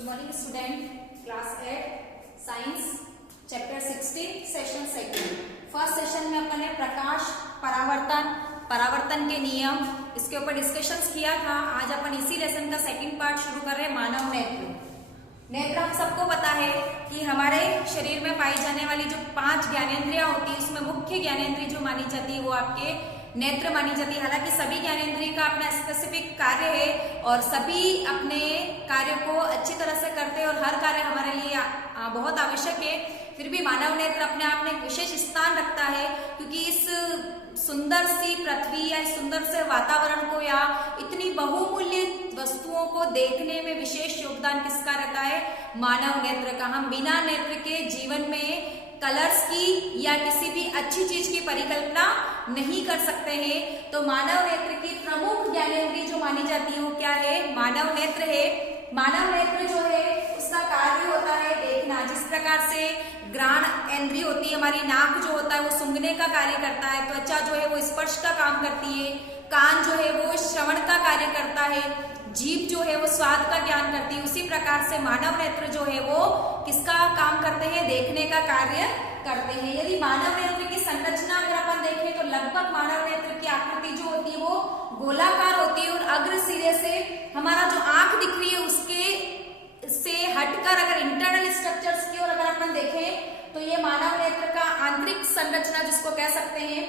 Good morning student, class 8 science chapter 16 session second. First session में अपन ने प्रकाश परावर्तन के नियम इसके ऊपर डिस्कशंस किया था। आज अपन इसी लेसन का सेकंड पार्ट शुरू कर रहे हैं। मानव नेत्र हम सबको पता है कि हमारे शरीर में पाई जाने वाली जो 5 ज्ञानेंद्रियां होती है उसमें मुख्य ज्ञानेंद्रिय जो मानी जाती है वो आपके नेत्र मानी जाती है। हालांकि सभी ज्ञानेंद्रिय का अपना स्पेसिफिक कार्य है और सभी अपने कार्य को अच्छी तरह से करते हैं और हर कार्य हमारे लिए बहुत आवश्यक है। फिर भी मानव नेत्र अपने आप में एक विशेष स्थान रखता है क्योंकि इस सुंदर सी पृथ्वी या सुंदर से वातावरण को या इतनी बहुमूल्य वस्तुओं को देखने में विशेष योगदान किसका रहता है? मानव नेत्र का। हम बिना नेत्र के जीवन में कलर्स की या किसी भी अच्छी चीज की परिकल्पना नहीं कर सकते हैं। तो मानव नेत्र की प्रमुख ज्ञानेंद्रिय जो मानी जाती है वो क्या है? मानव नेत्र है। मानव नेत्र जो है उसका कार्य होता है देखना। जिस प्रकार से घ्राण इंद्रिय होती है, हमारी नाक जो होता है वो सूंघने का कार्य करता है, त्वचा जो है वो स्पर्श का काम करती है, कान जो है वो श्रवण का कार्य करता है, जीभ जो है वो स्वाद का ज्ञान करती है, उसी प्रकार से मानव नेत्र जो है वो किसका काम करते हैं? देखने का कार्य करते हैं। यदि मानव नेत्र की संरचना अगर अपन देखें तो लगभग मानव नेत्र की आकृति जो होती है वो गोलाकार होती है और अग्र सिरे से हमारा जो आंख दिख रही है उसके से हटकर अगर इंटरनल स्ट्रक्चर्स की ओर अगर अपन देखें तो ये मानव नेत्र का आंतरिक संरचना जिसको कह सकते हैं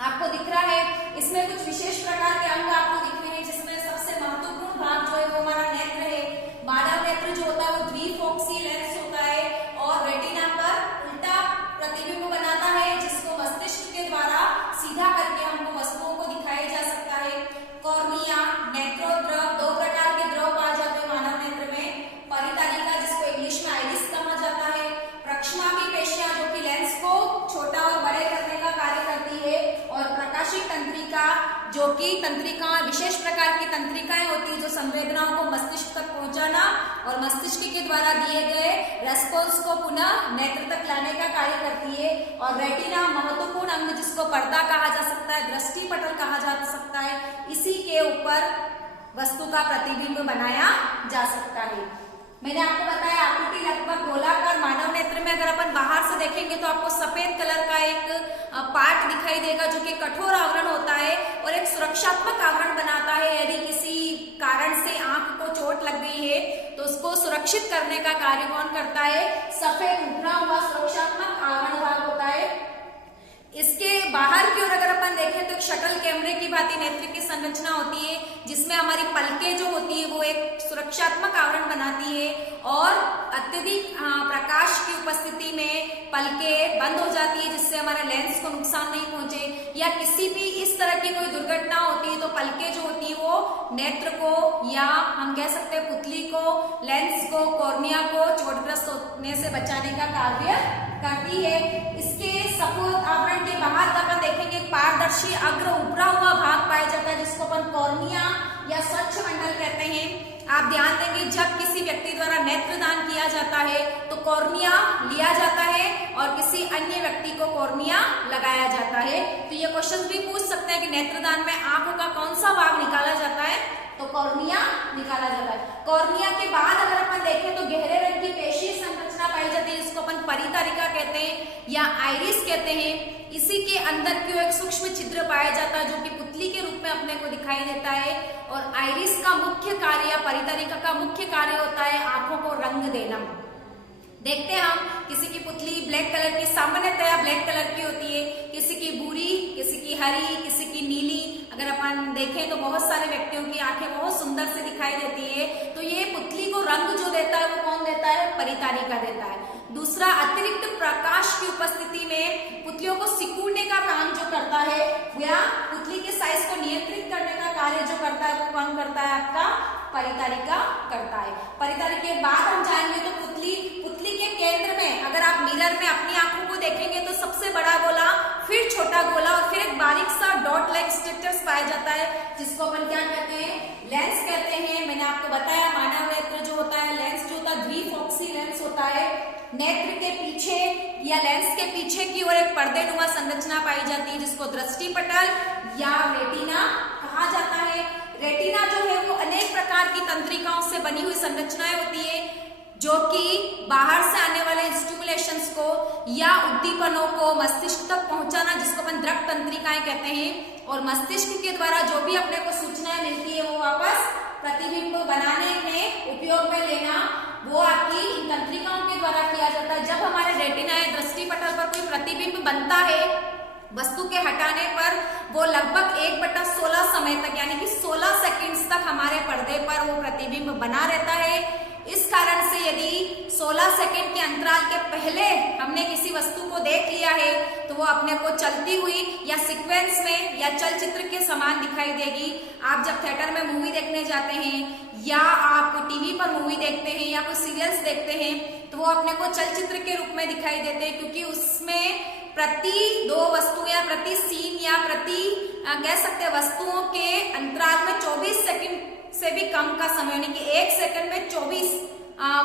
आपको दिख रहा है। इसमें कुछ विशेष प्रकार के अंग आपको दिख रहे हैं जिसमें सबसे महत्वपूर्ण भाग जो है वो हमारा नेत्र है। मानव नेत्र जो होता है वो द्विफोक्सी लेंस होता है और रेटिना पर उल्टा प्रतिबिंब बनाता है जिसको मस्तिष्क के द्वारा सीधा करके हमको वस्तुओं को दिखाया जा सकता है। कॉर्निया, नेत्रोद्रव, 2 प्रकार के द्रव पाए जाते हैं मानव नेत्र में। परितारिका जिसको इंग्लिश में आइरिस कहा जाता है। प्रक्षमा की पेशियां जो कि लेंस को छोटा और बड़े करने का कार्य करती है और प्रकाशिक तंत्रिका जो कि तंत्रिका विशेष प्रकार की तंत्रिकाएं होती है जो संवेदनाओं को मस्तिष्क तक पहुंचाना और मस्तिष्क के द्वारा दिए गए रेस्पॉन्स को पुनः नेत्र तक लाने का कार्य करती है। और रेटिना महत्वपूर्ण अंग जिसको पर्दा कहा जा सकता है, दृष्टि पटल कहा जा सकता है, इसी के ऊपर वस्तु का प्रतिबिंब बनाया जा सकता है। मैंने आपको बताया आकृति लगभग गोलाकार। मानव नेत्र में अगर अपन बाहर से देखेंगे तो आपको सफेद कलर का एक पार्ट दिखाई देगा जो कि कठोर आवरण होता है और एक सुरक्षात्मक आवरण बनाता है। यदि किसी कारण से आंख को चोट लग गई है तो उसको सुरक्षित करने का कार्य कौन करता है? सफेद उभरा हुआ सुरक्षात्मक आवरण भाग होता है। इसके बाहर की ओर अगर अपन देखें तो शटल कैमरे की भांति नेत्र की संरचना होती है जिसमें हमारी पलकें जो होती है वो एक सुरक्षात्मक आवरण बनाती है और अत्यधिक प्रकाश की उपस्थिति में पलकें बंद हो जाती है जिससे हमारे लेंस को नुकसान नहीं पहुंचे। या किसी भी इस तरह की कोई दुर्घटना होती है तो पलकें जो होती है वो नेत्र को या हम कह सकते हैं पुतली को, लेंस को, कॉर्निया को चोटग्रस्त होने से बचाने का कार्य करती है। इसके सफेद आवरण के बाहर अपन देखेंगे पारदर्शी अग्र उभरा हुआ भाग पाया जाता है जिसको अपन कॉर्निया या स्वच्छ मंडल कहते हैं। आप ध्यान देंगे जब किसी व्यक्ति द्वारा नेत्रदान किया जाता है तो कॉर्निया लिया जाता है और किसी अन्य व्यक्ति को कॉर्निया लगाया जाता है। तो ये क्वेश्चन भी पूछ सकते हैं कि नेत्रदान में आंख का कौन सा भाग निकाला जाता है? तो कॉर्निया निकाला जाता है। कॉर्निया के बाद अगर अपन देखें तो गहरे रंग की पेशीय संरचना पाई जाती है जिसको अपन परितारिका कहते हैं या आइरिस कहते हैं। इसी के अंदर की एक सूक्ष्म छिद्र पाया जाता है जो कि पुतली के रूप में अपने को दिखाई देता है। और आइरिस का मुख्य कार्य या परितारिका का मुख्य कार्य होता है आंखों को रंग देना। देखते हैं हम किसी की पुतली ब्लैक कलर की, सामान्यतया ब्लैक कलर की होती है, किसी की भूरी, किसी की हरी, किसी की नीली। अगर अपन देखें तो बहुत सारे व्यक्तियों की आंखें बहुत सुंदर से दिखाई देती है। तो ये पुतली को रंग जो देता है वो कौन देता है? परितारिका देता है। दूसरा, अतिरिक्त प्रकाश की उपस्थिति में पुतलियों को सिकुड़ने का काम जो करता है या पुतली के साइज को नियंत्रित करने का कार्य जो करता है वो कौन करता है? आपका परितारिका करता है। परितारिका के बाद हम जाएंगे तो पुतली के केंद्र में अगर आप मिरर में अपनी आंखों को देखेंगे तो सबसे बड़ा गोला, फिर छोटा गोला और फिर एक बारीक सा डॉट लाइक स्ट्रक्चर्स पाया जाता है जिसको अपन क्या कहते हैं? लेंस कहते हैं। मैंने आपको बताया मानव नेत्र जो होता है, लेंस जो होता है द्विफोक्सी लेंस होता है। नेत्र के पीछे या लेंस के पीछे की ओर एक पर्देनुमा संरचना पाई जाती है जिसको दृष्टि पटल या रेटिना कहा जाता है। रेटिना जो है वो अनेक प्रकार की तंत्रिकाओं से बनी हुई संरचनाएं होती है। जो कि बाहर से आने वाले स्टिमुलेशंस को या उद्दीपनों को मस्तिष्क तक पहुंचाना, जिसको अपन दृक तंत्रिकाएं कहते हैं, और मस्तिष्क के द्वारा जो भी अपने को सूचनाएं मिलती है वो वापस प्रतिबिंब बनाने में उपयोग में लेना, वो आपकी इन तंत्रिकाओं के द्वारा किया जाता है। जब हमारे रेटिना या दृष्टि पटल पर कोई प्रतिबिंब बनता है वस्तु के हटाने पर, वो लगभग 1/16 समय तक यानी कि 16 सेकंड्स तक हमारे पर्दे पर वो प्रतिबिंब बना रहता है। इस कारण से यदि 16 सेकंड के अंतराल के पहले हमने किसी वस्तु को देख लिया है तो वो अपने को चलती हुई या सीक्वेंस में या चलचित्र के समान दिखाई देगी। आप जब थिएटर में मूवी देखने जाते हैं या आप टीवी पर मूवी देखते हैं या कोई सीरियल्स देखते हैं तो वो अपने को चलचित्र के रूप में दिखाई देते हैं, क्योंकि उसमें प्रति 2 वस्तु या प्रति सीन या प्रति कह सकते हैं वस्तुओं के अंतराल में 24 सेकंड से भी कम का समय, यानी कि 1 सेकंड में 24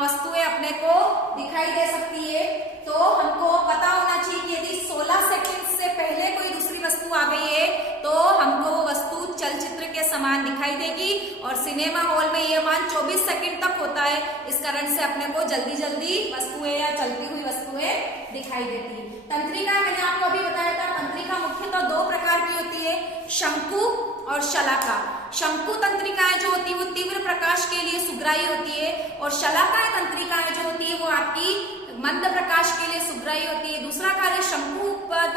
वस्तुएं अपने को दिखाई दे सकती है। तो हमको पता होना चाहिए कि यदि 16 सेकंड से पहले कोई दूसरी वस्तु आ गई है तो हमको वो वस्तु चलचित्र के समान दिखाई देगी, और सिनेमा हॉल में ये मान 24 सेकंड तक होता है। इस कारण से अपने को जल्दी जल्दी वस्तुएं या चलती हुई वस्तुएं दिखाई देती है। तंत्रिका मैंने आपको अभी बताया था, तंत्रिका मुख्यतः 2 प्रकार की होती है, शंकु और शलाका। शंकु तंत्रिकाएं जो होती है वो तीव्र प्रकाश के लिए सुग्राही होती है, और शलाकाएं तंत्रिकाएं जो होती है वो आपकी मंद प्रकाश के लिए सुग्राही होती है। दूसरा कार्य शंकु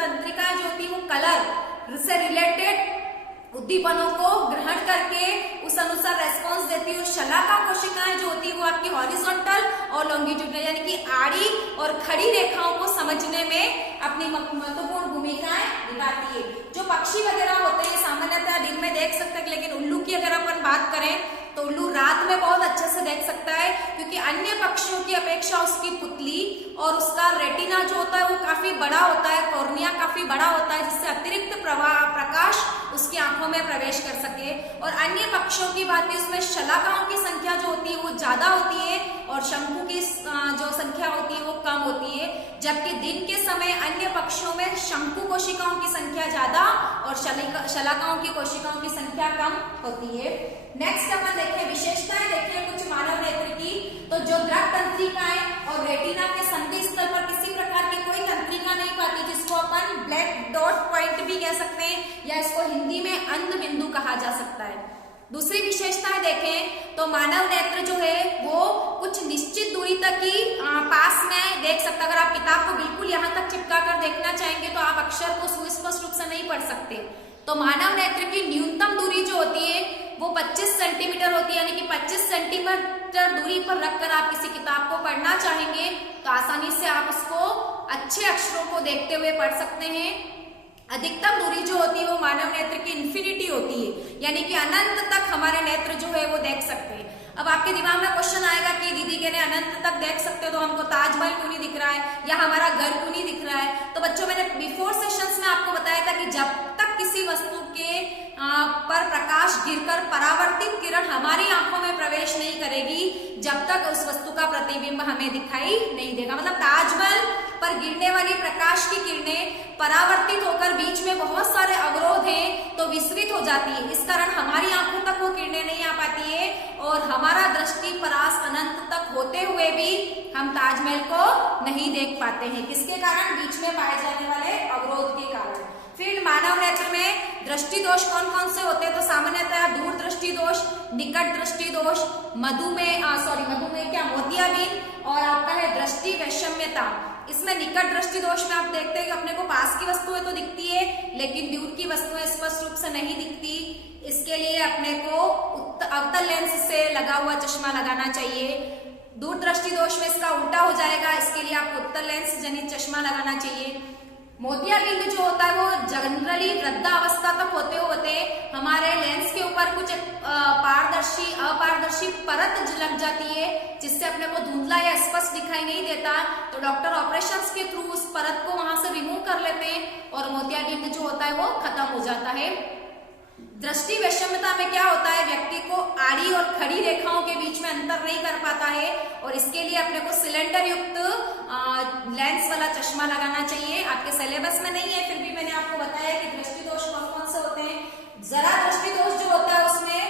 तंत्रिकाएं जो होती है वो कलर से रिलेटेड उद्दीपनों को ग्रहण करके उस अनुसार रेस्पॉन्स देती है, और शलाका कोशिकाएं जो होती है वो आपकी हॉरिजॉन्टल और लॉन्गिट्यूडनल यानी कि आड़ी और खड़ी रेखाओं को समझने में अपनी महत्वपूर्ण भूमिकाएं निभाती है। जो पक्षी वगैरह होते हैं सामान्यतः दिन में देख सकते हैं, लेकिन उल्लू की अगर अपन बात करें तो उल्लू रात में बहुत अच्छे से देख सकता है, क्योंकि अन्य पक्षियों की अपेक्षा उसकी पुतली और उसका रेटिना जो होता है वो काफी बड़ा होता है, कॉर्निया काफी बड़ा होता है, जिससे अतिरिक्त प्रकाश उसकी आंखों में प्रवेश कर सके। और अन्य पक्षियों की बात है उसमें शलाकाओं की संख्या जो होती है वो ज्यादा होती है और शंकु की जो संख्या होती है वो कम होती है, जबकि दिन के समय अन्य पक्षियों में शंकु कोशिकाओं की संख्या ज्यादा और शलाकाओं की कोशिकाओं की संख्या कम होती है। नेक्स्ट अपन देखें विशेषताएं, देखें कुछ मानव नेत्र की। तो जो दृक तंत्रिकाएं और रेटिना के संधि स्थल पर किसी प्रकार की कोई तंत्रिका नहीं पाती, जिसको अपन ब्लैक डॉट पॉइंट भी कह सकते हैं या इसको हिंदी में अंध बिंदु कहा जा सकता है। दूसरी विशेषताएं देखें तो मानव नेत्र जो है वो कुछ निश्चित दूरी तक ही पास में देख सकता है। अगर आप किताब को बिल्कुल यहाँ तक चिपका कर देखना चाहेंगे तो आप अक्षर को सुस्पष्ट रूप से नहीं पढ़ सकते। तो मानव नेत्र की न्यूनतम दूरी जो होती है वो 25 सेंटीमीटर होती है, यानी कि 25 सेंटीमीटर दूरी पर रखकर आप किसी किताब को पढ़ना चाहेंगे तो आसानी से आप उसको अच्छे अक्षरों को देखते हुए पढ़ सकते हैं। अधिकतम दूरी जो होती है वो मानव नेत्र की इन्फिनिटी होती है, यानी कि अनंत तक हमारे नेत्र जो है वो देख सकते हैं। अब आपके दिमाग में क्वेश्चन आएगा कि दीदी कहने अनंत तक देख सकते हो तो हमको ताजमहल क्यों नहीं दिख रहा है या हमारा घर क्यों नहीं दिख रहा है। तो बच्चों मैंने बिफोर सेशंस में आपको बताया था कि जब तक किसी वस्तु के पर प्रकाश गिरकर परावर्तित किरण हमारी आंखों में प्रवेश नहीं करेगी जब तक उस वस्तु का प्रतिबिंब हमें दिखाई नहीं देगा। मतलब ताजमहल पर गिरने वाली प्रकाश की किरणें परावर्तित होकर बीच में बहुत सारे अवरोध हैं तो विस्तृत हो जाती है, इस कारण हमारी आंखों तक वो किरणें नहीं आ पाती है और हमारा दृष्टि परास अनंत तक होते हुए भी हम ताजमहल को नहीं देख पाते हैं। किसके कारण? बीच में पाए जाने वाले अवरोध के कारण। फिर मानव नेत्र में दृष्टि दोष कौन कौन से होते हैं? तो सामान्यतः दूर दृष्टि दोष, निकट दृष्टि दोष, मधुमेह क्या मोतियाबिंद और आपका है दृष्टि वैषम्यता। इसमें निकट दृष्टि दोष में आप देखते हैं कि अपने को पास की वस्तुएं तो दिखती है लेकिन दूर की वस्तुएं स्पष्ट रूप से नहीं दिखती। इसके लिए अपने को अवतल लेंस से लगा हुआ चश्मा लगाना चाहिए। दूर दृष्टि दोष में इसका उल्टा हो जाएगा, इसके लिए आपको उत्तल लेंस जनित चश्मा लगाना चाहिए। मोतियाबिंद जो होता है वो जनरली वृद्धावस्था तक होते हमारे लेंस के ऊपर कुछ अपारदर्शी परत लग जाती है जिससे अपने को धुंधला या स्पष्ट दिखाई नहीं देता, तो डॉक्टर ऑपरेशंस के थ्रू उस परत को वहां से रिमूव कर लेते हैं और मोतियाबिंद जो होता है वो खत्म हो जाता है। दृष्टि वैषम्यता में क्या होता है? व्यक्ति को आड़ी और खड़ी रेखाओं के बीच में अंतर नहीं कर पाता है और इसके लिए अपने को सिलेंडर युक्त लेंस वाला चश्मा लगाना चाहिए। आपके सिलेबस में नहीं है फिर भी मैंने आपको बताया कि दृष्टि दोष कौन कौन से होते हैं। जरा दृष्टि दोष जो होता है उसमें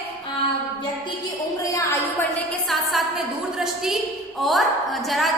व्यक्ति की उम्र या आयु बढ़ने के साथ साथ में दूर दृष्टि और जरा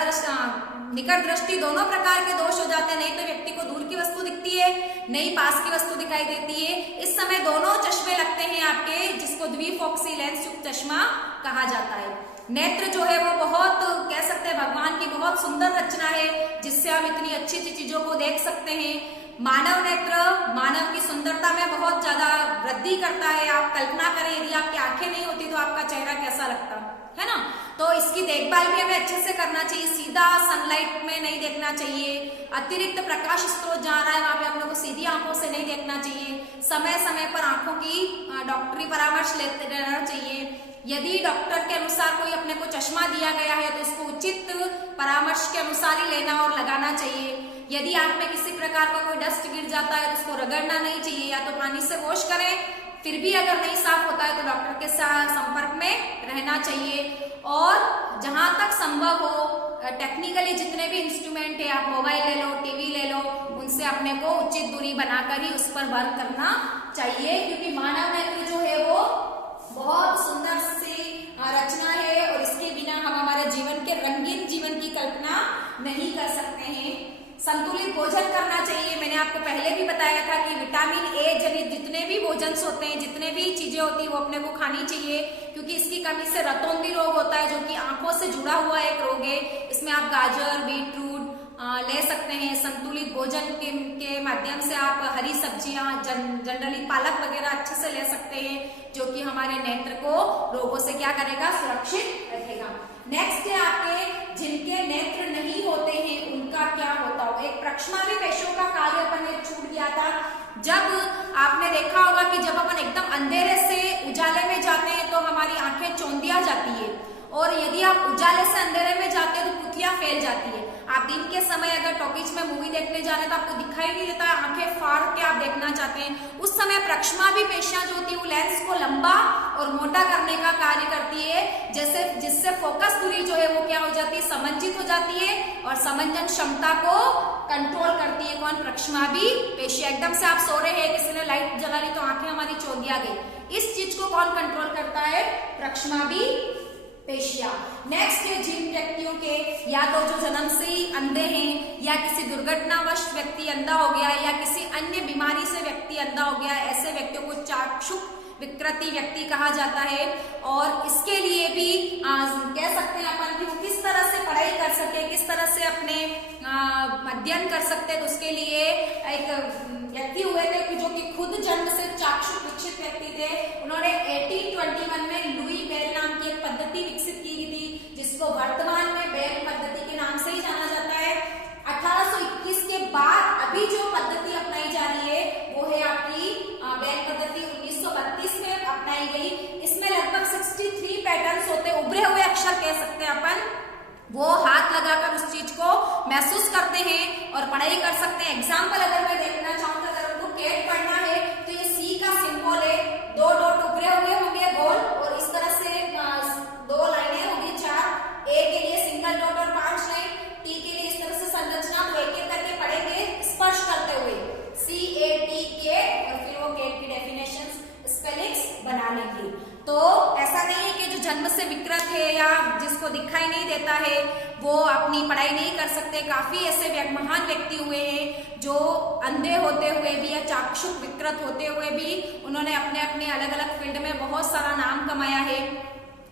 निकट दृष्टि दोनों प्रकार के दोष हो जाते हैं। नहीं तो व्यक्ति को दूर की वस्तु दिखती है, नहीं पास की वस्तु दिखाई देती है। इस समय दोनों चश्मे लगते हैं आपके, जिसको द्विफोक्सी लेंस युक्त चश्मा कहा जाता है। नेत्र जो है वो बहुत कह सकते हैं भगवान की बहुत सुंदर रचना है, जिससे हम इतनी अच्छी अच्छी चीजों को देख सकते हैं। मानव नेत्र मानव की सुंदरता में बहुत ज्यादा वृद्धि करता है। आप कल्पना करें यदि आपकी आंखें नहीं होती तो आपका चेहरा कैसा लगता है ना। तो इसकी देखभाल भी हमें अच्छे से करना चाहिए। सीधा सनलाइट में नहीं देखना चाहिए, अतिरिक्त प्रकाश स्रोत जहाँ रहा है वहां पे हम लोग को सीधी आंखों से नहीं देखना चाहिए। समय समय पर आंखों की डॉक्टरी परामर्श लेते रहना चाहिए। यदि डॉक्टर के अनुसार कोई अपने को चश्मा दिया गया है तो इसको उचित परामर्श के अनुसार ही लेना और लगाना चाहिए। यदि आंख में किसी प्रकार का कोई डस्ट गिर जाता है तो उसको रगड़ना नहीं चाहिए, या तो पानी से वॉश करें। फिर भी अगर नहीं साफ होता है तो डॉक्टर के साथ संपर्क में रहना चाहिए। और जहां तक संभव हो टेक्निकली जितने भी इंस्ट्रूमेंट है, आप मोबाइल ले लो, टीवी ले लो, उनसे अपने को उचित दूरी बनाकर ही उस पर वर्क करना चाहिए। क्योंकि मानव नेत्र जो है वो बहुत सुंदर सी रचना है और इसके बिना हम हमारे जीवन के रंगीन जीवन की कल्पना नहीं कर सकते हैं। संतुलित भोजन करना चाहिए। मैंने आपको पहले भी बताया था कि विटामिन ए जनित जितने भी भोजन होते हैं, जितने भी चीजें होती है वो अपने को खानी चाहिए, क्योंकि इसकी कमी से रतौंधी रोग होता है जो कि आंखों से जुड़ा हुआ एक रोग है। इसमें आप गाजर, बीटरूट ले सकते हैं। संतुलित भोजन के माध्यम से आप हरी सब्जियां जनरली पालक वगैरह अच्छे से ले सकते हैं, जो कि हमारे नेत्र को रोगों से क्या करेगा, सुरक्षित रखेगा। नेक्स्ट है आपके जिनके नेत्र नहीं होते हैं उनका क्या होता होगा। एक प्रक्षमावी पेशियों का कार्य अपन ने छूट गया था। जब आपने देखा होगा कि जब अपन एकदम अंधेरे से उजाले में जाते हैं तो हमारी आंखें चौंधिया जाती है, और यदि आप उजाले से अंधेरे में जाते हैं तो पुतलियां फैल जाती है। आप दिन के समय अगर टॉकीज में मूवी देखने जा रहे हैं तो आपको दिखाई नहीं देता, आंखें फाड़ के आप देखना चाहते हैं। उस समय प्रक्षमावी पेशियां जो होती है वो लेंस को लंबा और मोटा करने का कार्य करती है, जैसे जिससे फोकस दूरी जो है वो क्या हो जाती है, समंजित हो जाती है और समंजन क्षमता को कंट्रोल करती है। कौन? प्रक्षमावी पेशियां। एकदम से आप सो रहे हैं, किसी ने लाइट जला ली तो आंखें हमारी चौंधिया गई। इस चीज को कौन कंट्रोल करता है? प्रक्षमावी पेशियां। नेक्स्ट है जिन व्यक्तियों के या तो जो जन्म से ही अंधे हैं, या किसी दुर्घटनावश व्यक्ति अंधा हो गया, या किसी अन्य बीमारी से व्यक्ति अंधा हो गया, ऐसे व्यक्तियों को चाक्षुष विकृति व्यक्ति कहा जाता है। और इसके लिए भी कह सकते हैं अपन कि वो किस तरह से पढ़ाई कर सके, किस तरह से अपने अध्ययन कर सकते हैं। तो उसके लिए एक व्यक्ति हुए थे जो कि खुद जन्म से चाक्षुष विकसित व्यक्ति थे। उन्होंने 1821 में लुई बेल नाम की एक पद्धति विकसित की गई थी, जिसको वर्तमान में बेल पद्धति के नाम से ही जाना जाता है। 1821 के बाद अभी जो पद्धति अपनाई जा रही है वो है आपकी बेल पद्धति 1932 में अपनाई गई। इसमें लगभग 63 पैटर्न्स होते हैं, उभरे हुए अक्षर कह सकते हैं अपन। वो हाथ लगाकर उस चीज को महसूस करते हैं और पढ़ाई कर सकते हैं। एग्जाम्पल अगर मैं देखना चाहूँ तो अगर उनको कैट पढ़ना है तो ये सी का सिंबल है, 2 डॉट उभरे हुए होंगे गोल, और इस तरह से 2 लाइनें होगी 4, ए के लिए सिंगल डॉट और 5 लाइन, टी के लिए इस तरह से संरचना। तो एक एक करके पढ़ेंगे स्पर्श करते हुए, CAT और फिर वो कैट की डेफिनेशन स्पेलिंग्स बना लेंगे। तो ऐसा नहीं है कि जो जन्म से विकृत है या जिसको दिखाई नहीं देता है वो अपनी पढ़ाई नहीं कर सकते। काफी ऐसे महान व्यक्ति हुए हैं जो अंधे होते हुए भी या चाक्षुष विकृत होते हुए भी उन्होंने अपने अपने अलग अलग फील्ड में बहुत सारा नाम कमाया है।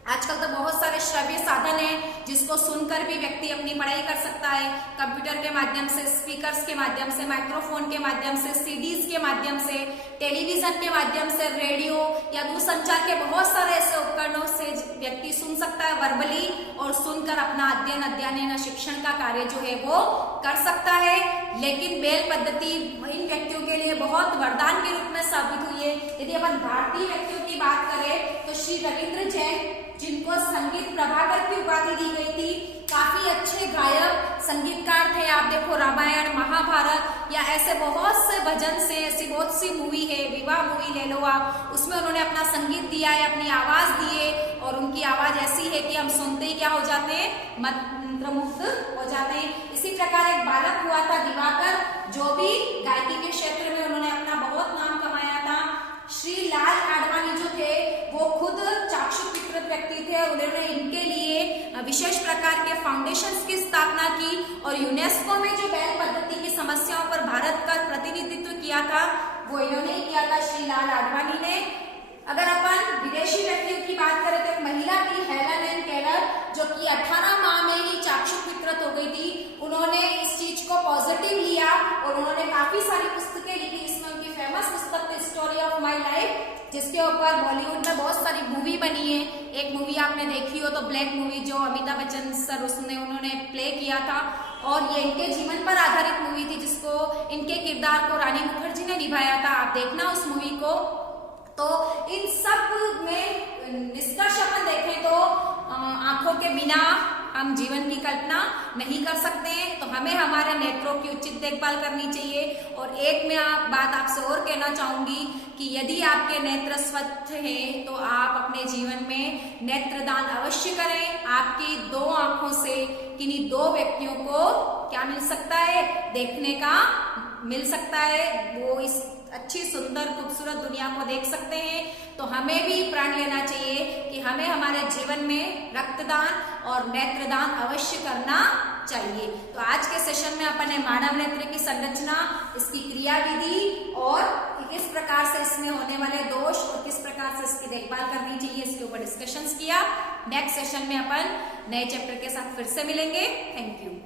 आजकल तो बहुत सारे श्रव्य साधन हैं जिसको सुनकर भी व्यक्ति अपनी पढ़ाई कर सकता है। कंप्यूटर के माध्यम से, स्पीकर्स के माध्यम से, माइक्रोफोन के माध्यम से, सीडीज के माध्यम से, टेलीविजन के माध्यम से, रेडियो या दूरसंचार के बहुत सारे ऐसे उपकरणों से व्यक्ति सुन सकता है वर्बली, और सुनकर अपना अध्ययन शिक्षण का कार्य जो है वो कर सकता है। लेकिन बेल पद्धति इन व्यक्तियों के लिए बहुत वरदान के रूप में साबित हुई है। यदि अपन भारतीय व्यक्तियों की बात करें तो श्री रविंद्र जैन, जिनको संगीत प्रभाकर की उपाधि दी गई थी, काफी अच्छे गायक संगीतकार थे। आप देखो रामायण, महाभारत या ऐसे बहुत से भजन से, ऐसी बहुत सी मूवी है, विवाह मूवी ले लो आप, उसमें उन्होंने अपना संगीत दिया है, अपनी आवाज दी है, और उनकी आवाज ऐसी है कि हम सुनते ही क्या हो जाते हैं, मंत्रमुग्ध हो जाते हैं। इसी प्रकार एक बालक हुआ था दिवाकर, जो भी गायकी के क्षेत्र में उन्होंने अपना बहुत नाम कमाया था। श्री लाल आडवाणी जो थे वो खुद चाक्षुष विकृत व्यक्ति थे, और उन्होंने इनके लिए विशेष प्रकार के फाउंडेशंस की स्थापना की और यूनेस्को में जो बैल पद्धति की समस्याओं पर भारत का प्रतिनिधित्व किया था वो इन्होंने किया था, श्री लाल आडवाणी ने। अगर अपन विदेशी व्यक्तियों की बात करें तो एक महिला थी हेलन एन केलर, जो कि 18 माह में ही चाक्षुष विकृत हो गई थी। उन्होंने इस चीज को पॉजिटिव लिया और उन्होंने काफी सारी पुस्तकें लिखी। इसमें उनकी फेमस पुस्तक the story of my life, जिसके ऊपर बॉलीवुड में बहुत सारी मूवी बनी है। एक मूवी आपने देखी हो तो ब्लैक मूवी, जो अमिताभ बच्चन सर उन्होंने प्ले किया था, और ये इनके जीवन पर आधारित मूवी थी, जिसको इनके किरदार को रानी मुखर्जी ने निभाया था। आप देखना उस मूवी को। तो इन सब में निष्कर्ष अपन देखें तो आंखों के बिना हम जीवन की कल्पना नहीं कर सकते हैं, तो हमें हमारे नेत्रों की उचित देखभाल करनी चाहिए। और एक मैं बात आपसे और कहना चाहूंगी कि यदि आपके नेत्र स्वस्थ हैं तो आप अपने जीवन में नेत्रदान अवश्य करें। आपकी 2 आंखों से किन्हीं 2 व्यक्तियों को क्या मिल सकता है, देखने का मिल सकता है, वो इस अच्छी सुंदर खूबसूरत दुनिया को देख सकते हैं। तो हमें भी प्रण लेना चाहिए कि हमें हमारे जीवन में रक्तदान और नेत्रदान अवश्य करना चाहिए। तो आज के सेशन में अपन ने मानव नेत्र की संरचना, इसकी क्रियाविधि और किस प्रकार से इसमें होने वाले दोष और किस प्रकार से इसकी देखभाल करनी चाहिए, इसके ऊपर डिस्कशंस किया। नेक्स्ट सेशन में अपन नए चैप्टर के साथ फिर से मिलेंगे। Thank you.